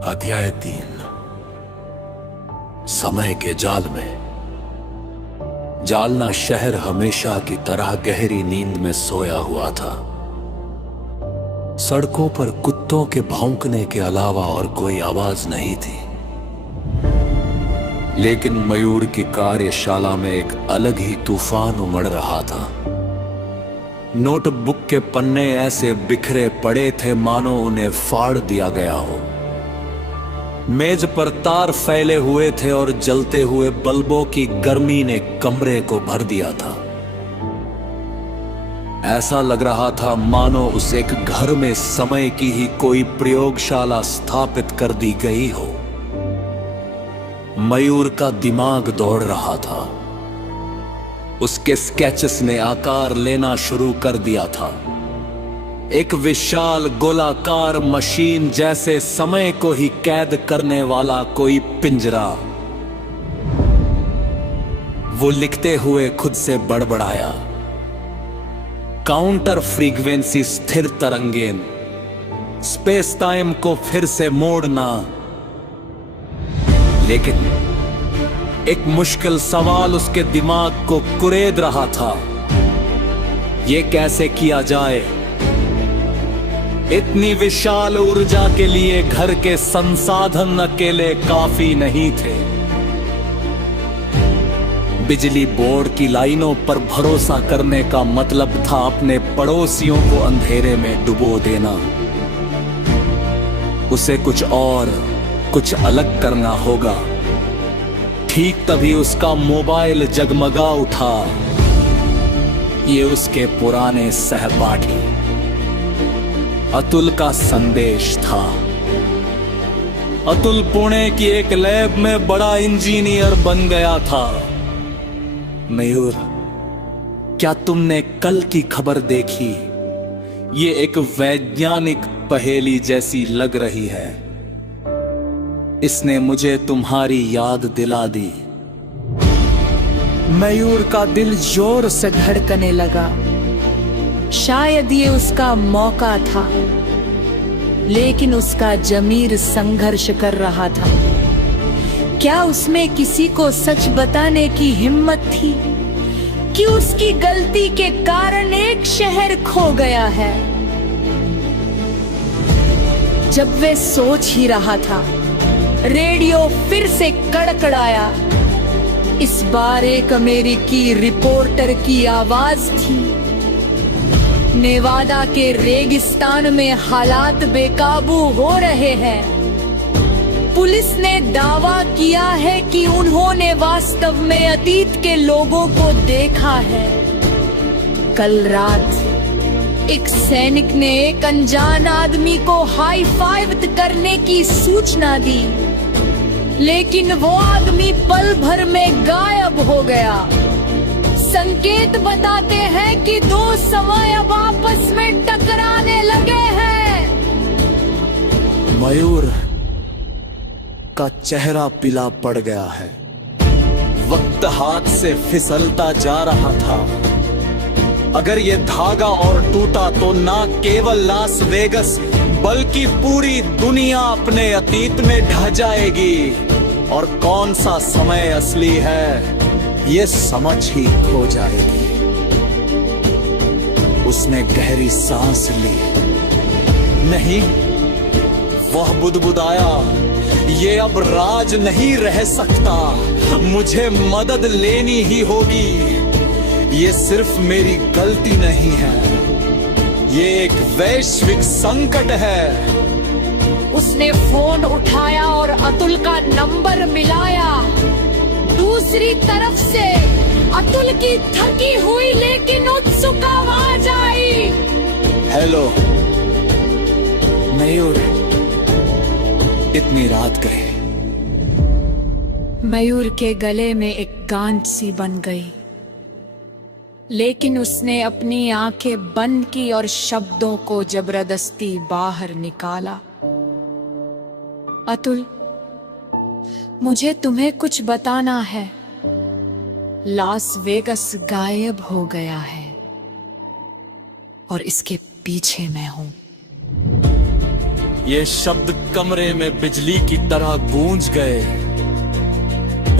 अध्याय 3। समय के जाल में। जालना शहर हमेशा की तरह गहरी नींद में सोया हुआ था। सड़कों पर कुत्तों के भौंकने के अलावा और कोई आवाज नहीं थी। लेकिन मयूर की कार्यशाला में एक अलग ही तूफान उमड़ रहा था। नोटबुक के पन्ने ऐसे बिखरे पड़े थे मानो उन्हें फाड़ दिया गया हो। मेज पर तार फैले हुए थे और जलते हुए बल्बों की गर्मी ने कमरे को भर दिया था। ऐसा लग रहा था मानो उस एक घर में समय की ही कोई प्रयोगशाला स्थापित कर दी गई हो। मयूर का दिमाग दौड़ रहा था। उसके स्केचेस ने आकार लेना शुरू कर दिया था। एक विशाल गोलाकार मशीन जैसे समय को ही कैद करने वाला कोई पिंजरा। वो लिखते हुए खुद से बड़बड़ाया, काउंटर फ्रीक्वेंसी स्थिर तरंगें, स्पेस टाइम को फिर से मोड़ना। लेकिन एक मुश्किल सवाल उसके दिमाग को कुरेद रहा था। यह कैसे किया जाए? इतनी विशाल ऊर्जा के लिए घर के संसाधन अकेले काफी नहीं थे। बिजली बोर्ड की लाइनों पर भरोसा करने का मतलब था अपने पड़ोसियों को अंधेरे में डुबो देना। उसे कुछ अलग करना होगा। ठीक तभी उसका मोबाइल जगमगा उठा। ये उसके पुराने सहपाठी अतुल का संदेश था। अतुल पुणे की एक लैब में बड़ा इंजीनियर बन गया था। मयूर, क्या तुमने कल की खबर देखी? ये एक वैज्ञानिक पहेली जैसी लग रही है। इसने मुझे तुम्हारी याद दिला दी। मयूर का दिल जोर से धड़कने लगा। शायद ये उसका मौका था, लेकिन उसका जमीर संघर्ष कर रहा था। क्या उसमें किसी को सच बताने की हिम्मत थी कि उसकी गलती के कारण एक शहर खो गया है? जब वे सोच ही रहा था, रेडियो फिर से कड़कड़ाया। इस बार एक अमेरिकी रिपोर्टर की आवाज थी। नेवादा के रेगिस्तान में हालात बेकाबू हो रहे हैं। पुलिस ने दावा किया है कि उन्होंने वास्तव में अतीत के लोगों को देखा है। कल रात एक सैनिक ने एक अनजान आदमी को हाई फाइव करने की सूचना दी, लेकिन वो आदमी पल भर में गायब हो गया। संकेत बताते हैं कि दो समय अब आपस में टकराने लगे हैं। मयूर का चेहरा पीला पड़ गया है। वक्त हाथ से फिसलता जा रहा था। अगर ये धागा और टूटा तो ना केवल लास वेगस बल्कि पूरी दुनिया अपने अतीत में ढह जाएगी। और कौन सा समय असली है ये समझ ही खो जाएगी। उसने गहरी सांस ली। नहीं, वह बुदबुदाया, ये अब राज नहीं रह सकता। मुझे मदद लेनी ही होगी। ये सिर्फ मेरी गलती नहीं है, ये एक वैश्विक संकट है। उसने फोन उठाया और अतुल का नंबर मिलाया। दूसरी तरफ से अतुल की थकी हुई लेकिन उत्सुक आवाज आई। हेलो मयूर, इतनी रात गए। मयूर के गले में एक गांठ सी बन गई, लेकिन उसने अपनी आंखें बंद की और शब्दों को जबरदस्ती बाहर निकाला। अतुल, मुझे तुम्हें कुछ बताना है। लास वेगस गायब हो गया है और इसके पीछे मैं हूं। ये शब्द कमरे में बिजली की तरह गूंज गए।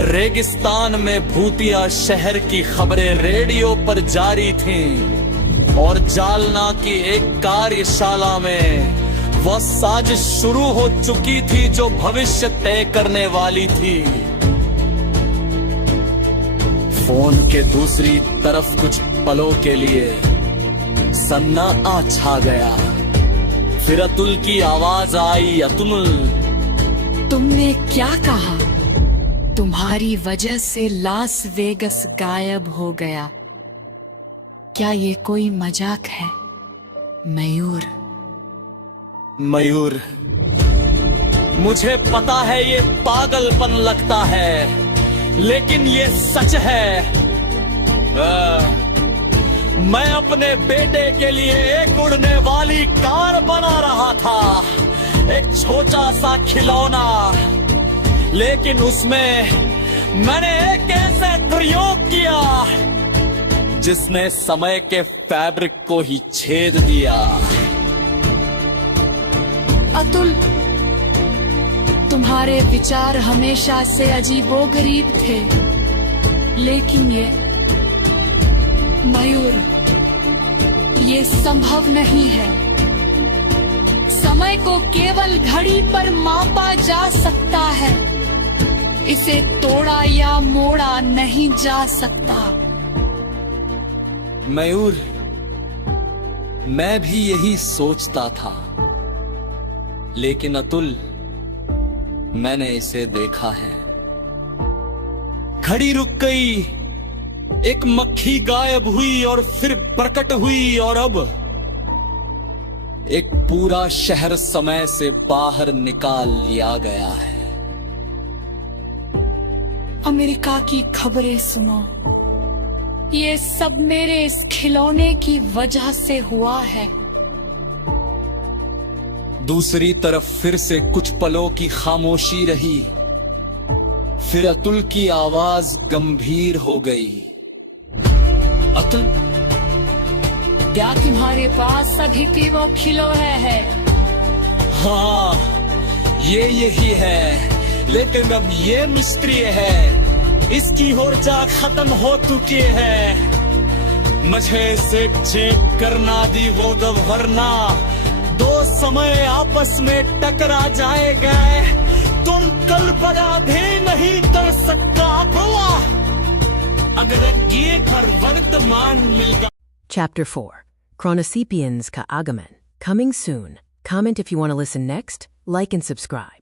रेगिस्तान में भूतिया शहर की खबरें रेडियो पर जारी थीं और जालना की एक कार्यशाला में वह साजिश शुरू हो चुकी थी जो भविष्य तय करने वाली थी। फोन के दूसरी तरफ कुछ पलों के लिए सन्नाटा छा गया। फिर अतुल की आवाज आई, अतुल। तुमने क्या कहा? तुम्हारी वजह से लास वेगस गायब हो गया। क्या ये कोई मजाक है? मयूर, मयूर, मुझे पता है ये पागलपन लगता है, लेकिन ये सच है। मैं अपने बेटे के लिए एक उड़ने वाली कार बना रहा था, एक छोटा सा खिलौना, लेकिन उसमें मैंने एक ऐसा प्रयोग किया जिसने समय के फैब्रिक को ही छेद दिया। अतुल, तुम्हारे विचार हमेशा से अजीबोगरीब थे, लेकिन ये मयूर, ये संभव नहीं है। समय को केवल घड़ी पर मापा जा सकता है, इसे तोड़ा या मोड़ा नहीं जा सकता। मयूर, मैं भी यही सोचता था, लेकिन अतुल, मैंने इसे देखा है। घड़ी रुक गई, एक मक्खी गायब हुई और फिर प्रकट हुई, और अब एक पूरा शहर समय से बाहर निकाल लिया गया है। अमेरिका की खबरें सुनो। ये सब मेरे इस खिलौने की वजह से हुआ है। दूसरी तरफ फिर से कुछ पलों की खामोशी रही। फिर अतुल की आवाज गंभीर हो गई। अतुल, क्या तुम्हारे पास अभी भी वो खिलौना है? हाँ, ये यही है, लेकिन अब ये मिस्ट्री है। इसकी ऊर्जा खत्म हो चुकी है। मुझे इसे चेक करना दी वो, वरना दो समय आपस में टकरा जाएगा। तुम कल्पना भी नहीं कर सकता। अगर ये घर वर्तमान मिल गया। Chapter 4 Chronosepians ka Agaman. Coming soon. Comment if you want to listen next, like and subscribe.